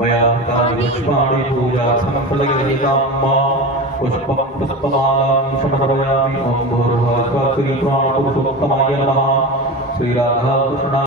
मया पुष्पाणि पूजार्थं प्रदर्शितं पुष्पं पुष्पमालां समर्पयामि। ओम भूर्भुवः स्वः श्रीप्राणपुरुषोत्तमाय नमः। श्रीराधा कृष्ण